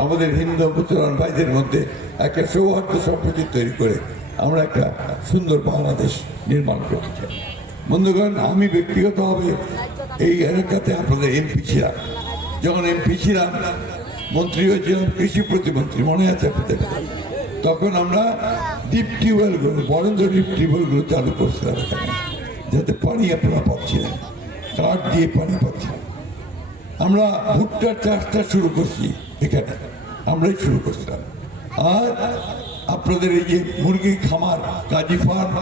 আমাদের হিন্দু মুসলমান ভাইদের মধ্যে একটা সৌহার্দ্য সম্প্রীতি তৈরি করে আমরা একটা সুন্দর বাংলাদেশ নির্মাণ করতে চাই। বন্ধুগণ, আমি ব্যক্তিগতভাবে এই এলাকাতে আপনাদের এমপি ছিলাম। যখন এমপি ছিলাম, মন্ত্রী হয়েছিলাম, কৃষি প্রতিমন্ত্রী, মনে আছে আপনাদের? তখন আমরা ডিপ টিউবওয়েলগুলো, বরেন্দ্র ডিপ টিউবওয়েলগুলো চালু করছিলাম এখানে, যাতে পানি আপনারা পাচ্ছিলেন, কাঠ দিয়ে পানি পাচ্ছিলেন। আমরা ভুট্টার চাষটা শুরু করছি এখানে, আমরাই শুরু করছিলাম। আর আপনাদের এই যে মুরগির খামার, কাজী ফার্ম,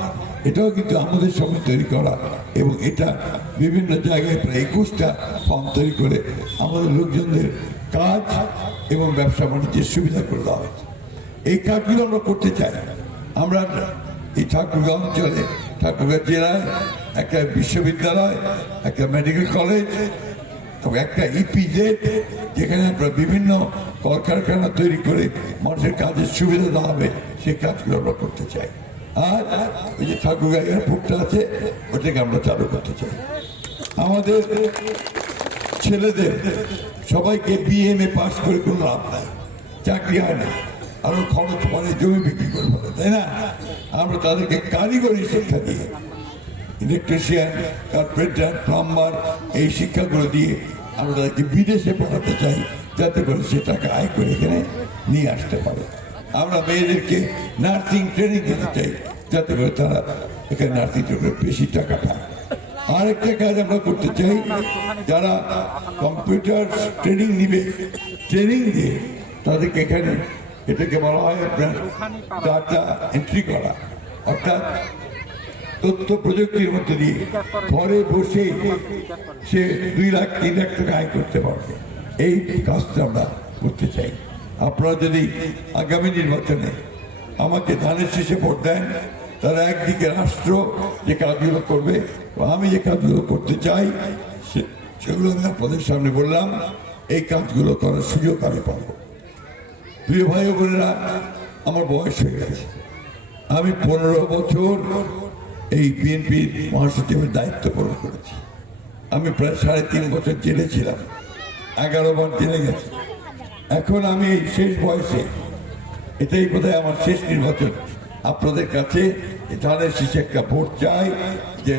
এটাও কিন্তু আমাদের সঙ্গে তৈরি করা, এবং এটা বিভিন্ন জায়গায় প্রায় 21টা ফার্ম তৈরি করে আমাদের লোকজনদের কাজ এবং ব্যবসা বাণিজ্যের সুবিধা করে দেওয়া হয়েছে। এই কাজগুলো আমরা করতে চাই। আমরা এই ঠাকুরগাঁও অঞ্চলে, ঠাকুরগাঁও জেলায় একটা বিশ্ববিদ্যালয়, একটা মেডিকেল কলেজ, তবে একটা ইপিজেড, যেখানে আমরা বিভিন্ন কলকারখানা তৈরি করে মানুষের কাজের সুবিধা দেওয়া হবে, সেই কাজগুলো আমরা করতে চাই। আর ওই যে ঠাকুরগাঁও এয়ারপোর্টটা আছে, ওটাকে আমরা চালু করতে চাই। আমাদের ছেলেদের সবাইকে বিএমএ পাস করে কোনো লাভ নাই, চাকরি হয় না, আরো খরচ পরে জমি বিক্রি করে ফেলে, তাই না? আমরা তাদেরকে কারিগরি শিক্ষা দিয়ে, ইলেকট্রিশিয়ান, কার্পেন্টার, প্লাম্বার, এই শিক্ষাগুলো দিয়ে আমরা তাদেরকে বিদেশে পাঠাতে চাই, যাতে করে সে টাকা আয় করে এখানে নিয়ে আসতে পারে। আমরা মেয়েদেরকে নার্সিং ট্রেনিং দিতে চাই, যাতে করে তারা এখানে নার্সিং ট্রেনিং বেশি টাকা পায়। আরেকটা কাজ আমরা করতে চাই, যারা কম্পিউটার ট্রেনিং নিবে, ট্রেনিং দিয়ে তাদেরকে এখানে, এটাকে বলা হয় আপনার ডাটা এন্ট্রি করা, অর্থাৎ তথ্য প্রযুক্তির মধ্যে দিয়ে ঘরে বসে সে 2 লাখ 3 লাখ টাকা আয় করতে পারবে। এই কাজটা আমরা করতে চাই। আপনারা যদি আগামী নির্বাচনে আমাকে ধানের শীষে ভোট দেন, তারা একদিকে রাষ্ট্র যে কাজগুলো করবে, আমি যে কাজগুলো করতে চাই সেগুলো আমি আপনাদের সামনে বললাম। এই কাজগুলো করার সুযোগ আমি পাবো। প্রিয় ভাই ও বোনেরা, আমার বয়স হয়ে গেছে। আমি 15 বছর এই বিএনপির মহাসচিবের দায়িত্ব পালন করেছি। আমি প্রায় 3.5 বছর জেলে ছিলাম, 11 বার জেলে গেছি। এখন আমি এই শেষ বয়সে, এটাই বোধহয় আমার শেষ নির্বাচন, আপনাদের কাছে ধানের শীষে একটা ভোট চাই, যে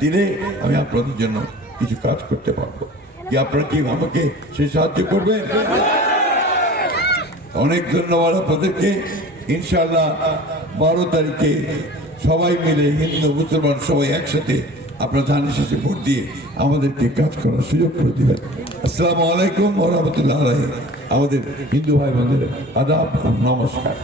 দিলে আমি আপনাদের জন্য কিছু কাজ করতে পারবো। কি আপনারা কি আমাকে সেই সাহায্য করবেন? অনেক ধন্যবাদ আপনাদেরকে। ইনশাআল্লাহ 12 তারিখে সবাই মিলে, হিন্দু মুসলমান সবাই একসাথে আপনার ধানের শীষে ভোট দিয়ে আমাদেরকে কাজ করার সুযোগ করে দিবেন। আসসালামু আলাইকুম ওয়া রাহমাতুল্লাহি। আমাদের হিন্দু ভাই বোনদের আদাব, নমস্কার।